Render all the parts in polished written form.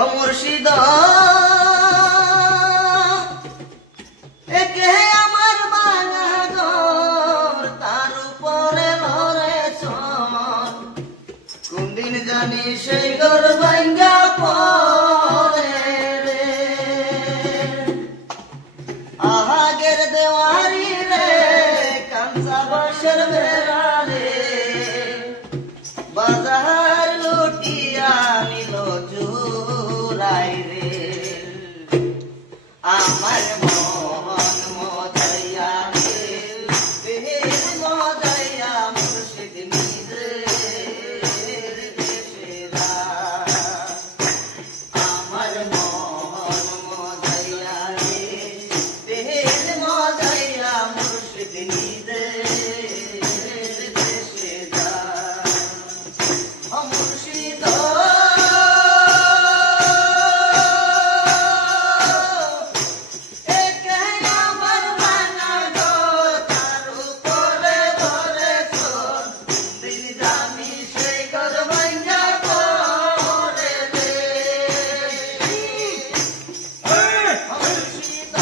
ও মুর্শিদ একে আমার বাঙা ঘর তার উপরে ভরে চর কোনদিন জানি সেই ঘর ভাঙ্গা পড়ে রে আহাগের দেওয়ারি রে কাঞ্চা বাঁশের বেড়া রে বাজার লুটিয়া নিল চুরাই রে আমার মন মজাইয়া রে বেহের মজাইয়া মুর্শিদ নিজের দেশেরা আমার মন মজাইয়া রে বেহের মজাইয়া মুর্শিদ নিজের দেশেরা মুর্শিদ একে আমার ভাঙা ঘর তার উপরে ধরে চোর দিন জানি সেই ঘর ভাঙ্গা পড়ে রে মুর্শিদ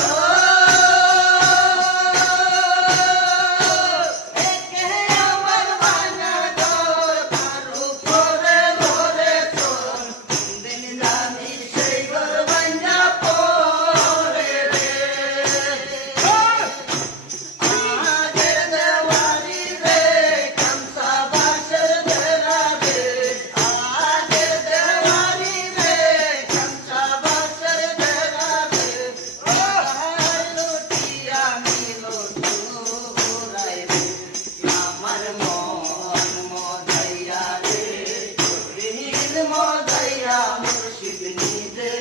একে আমার ভাঙা ঘর তার উপরে ধরে চোর দিন জানি সেই ঘর ভাঙ্গা পড়ে রে আগের দেওয়ারি রে কাঞ্চা বাঁশের বেড়া রে আগের দেওয়ারি রে কাঞ্চা বাঁশের বেড়া রে বাহার লুটিয়া নিল চুরাই রে আমার মন মজাইয়া রে বিহির মজাইয়া মুর্শিদ নিজে